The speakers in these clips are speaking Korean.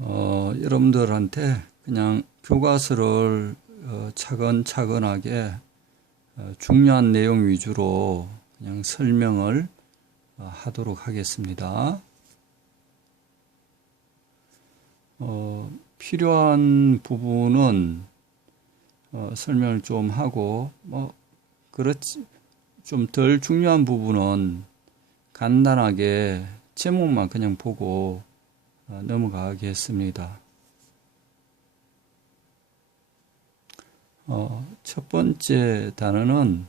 여러분들한테 그냥 교과서를 차근차근하게 중요한 내용 위주로 그냥 설명을 하도록 하겠습니다. 필요한 부분은 설명을 좀 하고, 그렇지, 좀 덜 중요한 부분은 간단하게 제목만 그냥 보고 넘어가겠습니다. 첫 번째 단어는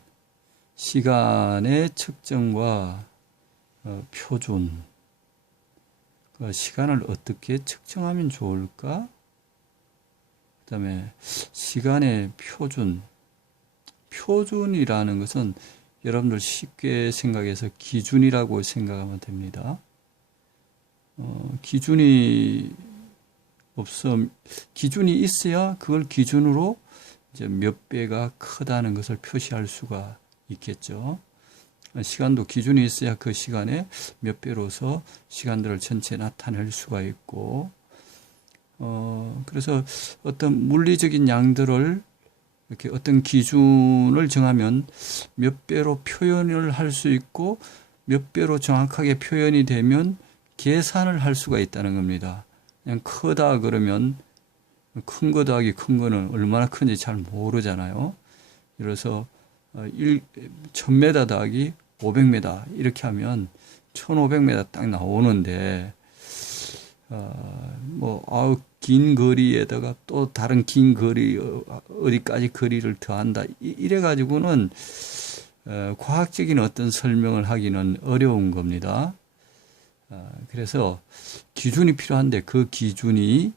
시간의 측정과 표준. 시간을 어떻게 측정하면 좋을까? 그 다음에 시간의 표준. 표준이라는 것은 여러분들 쉽게 생각해서 기준이라고 생각하면 됩니다. 기준이 있어야 그걸 기준으로 이제 몇 배가 크다는 것을 표시할 수가 있겠죠. 시간도 기준이 있어야 그 시간에 몇 배로서 시간들을 전체 나타낼 수가 있고, 그래서 어떤 물리적인 양들을 이렇게 어떤 기준을 정하면 몇 배로 표현을 할 수 있고, 몇 배로 정확하게 표현이 되면 계산을 할 수가 있다는 겁니다. 그냥 크다 그러면 큰 거 더하기 큰 거는 얼마나 큰지 잘 모르잖아요. 그래서 1000m 더하기 500m 이렇게 하면 1500m 딱 나오는데, 긴 거리에다가 또 다른 긴 거리, 어디까지 거리를 더한다. 이래가지고는 과학적인 어떤 설명을 하기는 어려운 겁니다. 그래서 기준이 필요한데 그 기준이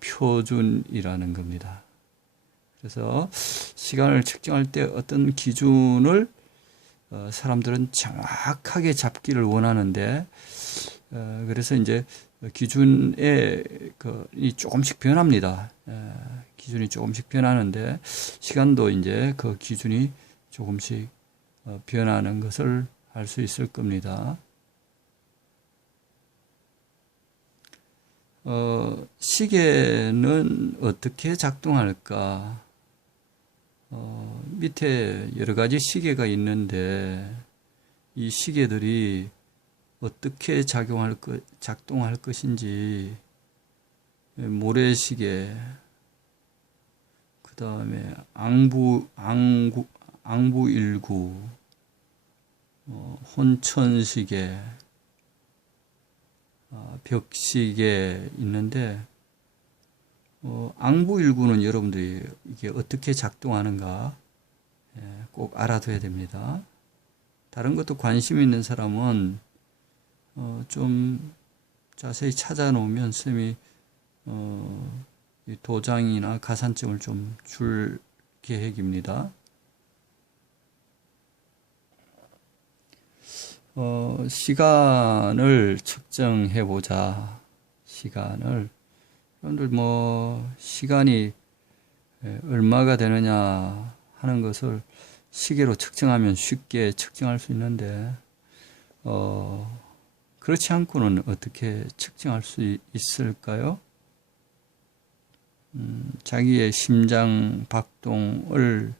표준이라는 겁니다. 그래서 시간을 측정할 때 어떤 기준을 사람들은 정확하게 잡기를 원하는데, 그래서 이제 기준이 조금씩 변합니다. 기준이 조금씩 변하는데, 시간도 이제 그 기준이 조금씩 변하는 것을 알 수 있을 겁니다. 시계는 어떻게 작동할까? 밑에 여러 가지 시계가 있는데, 이 시계들이 어떻게 작동할 것인지, 모래시계, 그 다음에 앙부일구, 혼천시계, 벽시계 있는데, 앙부일구는 여러분들이 이게 어떻게 작동하는가 꼭 알아둬야 됩니다. 다른 것도 관심 있는 사람은 좀 자세히 찾아놓으면 쌤이 도장이나 가산점을 좀 줄 계획입니다. 시간을 측정해 보자. 여러분들 시간이 얼마가 되느냐 하는 것을 시계로 측정하면 쉽게 측정할 수 있는데, 그렇지 않고는 어떻게 측정할 수 있을까요? 자기의 심장 박동을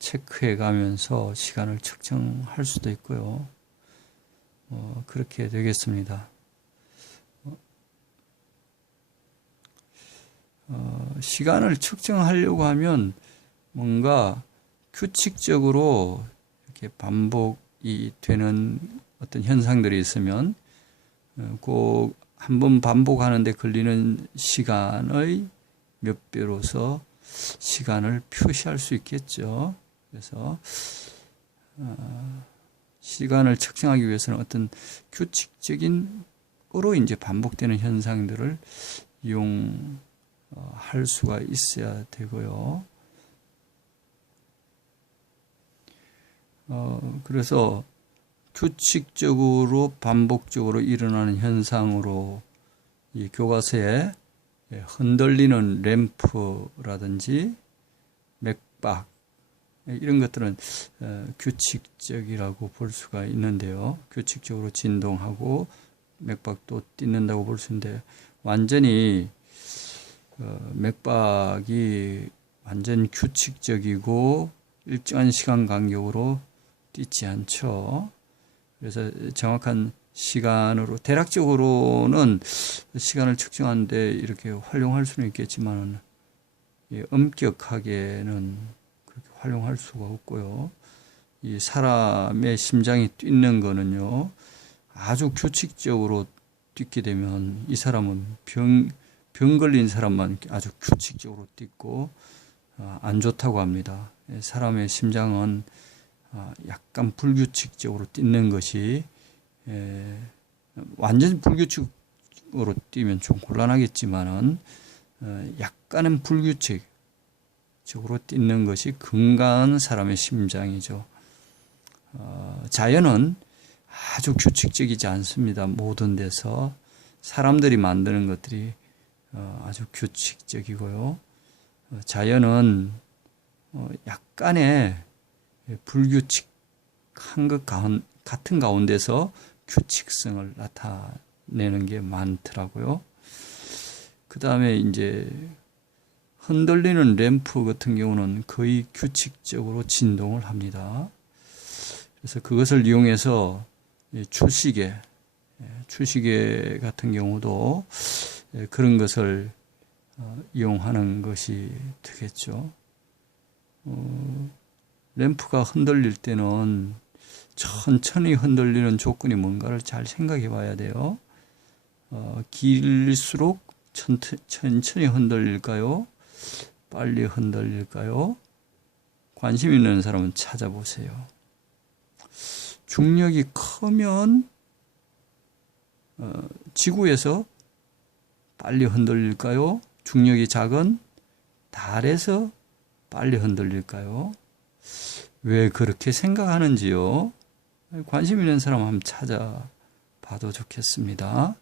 체크해 가면서 시간을 측정할 수도 있고요. 그렇게 되겠습니다. 시간을 측정하려고 하면 뭔가 규칙적으로 이렇게 반복이 되는 어떤 현상들이 있으면 꼭 한 번 반복하는데 걸리는 시간의 몇 배로서 시간을 표시할 수 있겠죠. 그래서 시간을 측정하기 위해서는 어떤 규칙적인으로 이제 반복되는 현상들을 이용할 수가 있어야 되고요. 그래서 규칙적으로 반복적으로 일어나는 현상으로 이 교과서에 흔들리는 램프라든지 맥박 이런 것들은 규칙적이라고 볼 수가 있는데요. 규칙적으로 진동하고 맥박도 딛는다고 볼 수 있는데 완전히 맥박이 완전 규칙적이고 일정한 시간 간격으로 뛰지 않죠. 그래서 정확한 시간으로 대략적으로는 시간을 측정하는데 이렇게 활용할 수는 있겠지만 엄격하게는 그렇게 활용할 수가 없고요. 이 사람의 심장이 뛰는 거는요, 아주 규칙적으로 뛰게 되면 이 사람은 병 걸린 사람만 아주 규칙적으로 뛰고 안 좋다고 합니다. 사람의 심장은 약간 불규칙적으로 뛰는 것이 완전 불규칙으로 뛰면 좀 곤란하겠지만은 약간은 불규칙적으로 뛰는 것이 건강한 사람의 심장이죠. 자연은 아주 규칙적이지 않습니다. 모든 데서 사람들이 만드는 것들이 아주 규칙적이고요. 자연은 약간의 불규칙한 것 같은 가운데서 규칙성을 나타내는 게 많더라고요. 그 다음에 이제 흔들리는 램프 같은 경우는 거의 규칙적으로 진동을 합니다. 그래서 그것을 이용해서 추시개 같은 경우도 그런 것을 이용하는 것이 되겠죠. 램프가 흔들릴 때는 천천히 흔들리는 조건이 뭔가를 잘 생각해 봐야 돼요. 길수록 천천히 흔들릴까요? 빨리 흔들릴까요? 관심 있는 사람은 찾아보세요. 중력이 크면 지구에서 빨리 흔들릴까요? 중력이 작은 달에서 빨리 흔들릴까요? 왜 그렇게 생각하는지요? 관심 있는 사람 한번 찾아봐도 좋겠습니다.